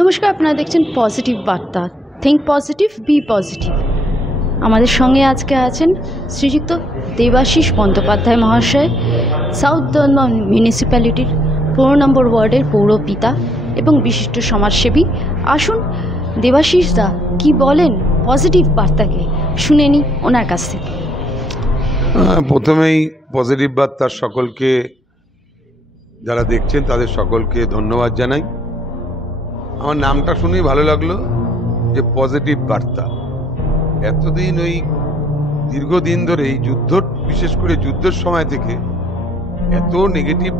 নমস্কার, আপনারা দেখছেন পজিটিভ বার্তা। Think positive, be positive. আমাদের সঙ্গে আজকে আছেন শ্রীযুক্ত দেবাশিস বন্দ্যোপাধ্যায় মহাশয়, সাউথ দমদম মিউনিসিপ্যালিটির ১৫ নম্বর ওয়ার্ডের পৌরপিতা এবং বিশিষ্ট সমাজসেবী। আসুন দেবাশিস দা কি বলেন পজিটিভ বার্তাকে শুনে নিই ওনার কাছ থেকে। প্রথমেই পজিটিভ বার্তার সকলকে যারা দেখছেন তাদের সকলকে ধন্যবাদ জানাই। আমার নামটা শুনেই ভালো লাগলো যে পজিটিভ বার্তা। এতদিন ওই দীর্ঘদিন ধরে এই যুদ্ধ, বিশেষ করে যুদ্ধের সময় থেকে এত নেগেটিভ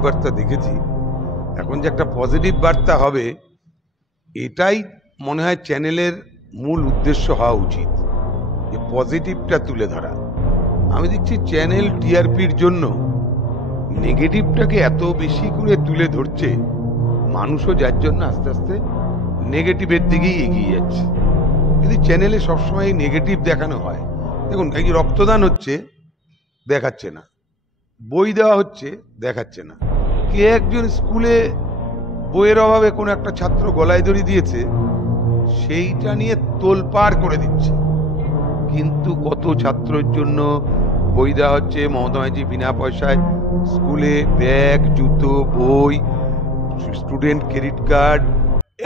বার্তা দেখেছি। এখন যে একটা পজিটিভ বার্তা হবে, এটাই মনে হয় চ্যানেলের মূল উদ্দেশ্য হওয়া উচিত, যে পজিটিভটা তুলে ধরা। আমি দেখছি চ্যানেল টিআরপির জন্য নেগেটিভটাকে এত বেশি করে তুলে ধরছে, মানুষও যার জন্য আস্তে আস্তে নেগেটিভের দিকেই এগিয়ে যাচ্ছে। যদি চ্যানেলে সবসময় নেগেটিভ দেখানো হয়, দেখুন এই যে রক্তদান হচ্ছে দেখাচ্ছে না, বই দেওয়া হচ্ছে দেখাচ্ছে না, কে একজন স্কুলে বইয়ের অভাবে কোনো একটা ছাত্র গলায় দড়ি দিয়েছে সেইটা নিয়ে তোলপাড় করে দিচ্ছে, কিন্তু কত ছাত্রের জন্য বই দেওয়া হচ্ছে। মমতা ব্যানার্জি বিনা পয়সায় স্কুলে ব্যাগ, জুতো, বই, স্টুডেন্ট ক্রেডিট কার্ড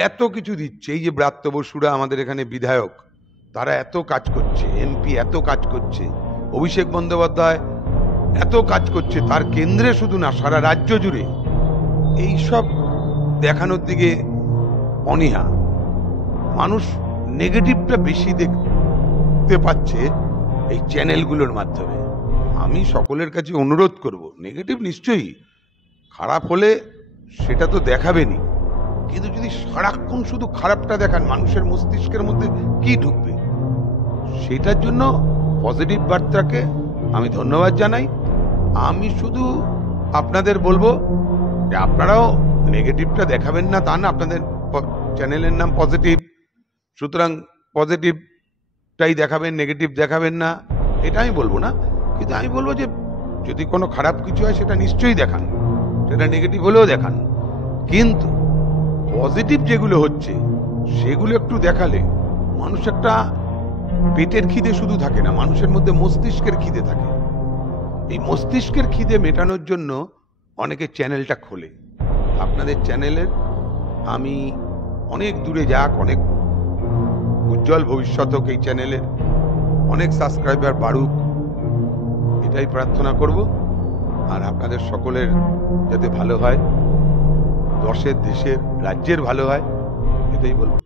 এত কিছু দিচ্ছে। এই যে ব্রাত্য বসুরা আমাদের এখানে বিধায়ক, তারা এত কাজ করছে, এমপি এত কাজ করছে, অভিষেক বন্দ্যোপাধ্যায় এত কাজ করছে, তার কেন্দ্রে শুধু না সারা রাজ্য জুড়ে। এই সব দেখানোর দিকে অনীহা, মানুষ নেগেটিভটা বেশি দেখতে পাচ্ছে এই চ্যানেলগুলোর মাধ্যমে। আমি সকলের কাছে অনুরোধ করব, নেগেটিভ নিশ্চয়ই খারাপ হলে সেটা তো দেখাবেনই, কিন্তু যদি সারাক্ষণ শুধু খারাপটা দেখান, মানুষের মস্তিষ্কের মধ্যে কি ঢুকবে? সেটার জন্য পজিটিভ বার্তাকে আমি ধন্যবাদ জানাই। আমি শুধু আপনাদের বলবো যে আপনারাও নেগেটিভটা দেখাবেন না, তা না। আপনাদের চ্যানেলের নাম পজিটিভ, সুতরাং পজিটিভটাই দেখাবেন, নেগেটিভ দেখাবেন না, এটা আমি বলবো না। কিন্তু আমি বলবো যে যদি কোনো খারাপ কিছু হয় সেটা নিশ্চয়ই দেখান, সেটা নেগেটিভ হলেও দেখান, কিন্তু পজিটিভ যেগুলো হচ্ছে সেগুলো একটু দেখালে মানুষ একটা পেটের খিদে শুধু থাকে না, মানুষের মধ্যে মস্তিষ্কের খিদে থাকে। এই মস্তিষ্কের খিদে মেটানোর জন্য অনেকে চ্যানেলটা খোলে। আপনাদের চ্যানেলের আমি অনেক দূরে যাক, অনেক উজ্জ্বল ভবিষ্যৎ হোক এই চ্যানেলের, অনেক সাবস্ক্রাইবার বাড়ুক, এটাই প্রার্থনা করব। আর আপনাদের সকলের যাতে ভালো হয়, দেশের, রাজ্যের ভালো হয়, এটাই বলবো।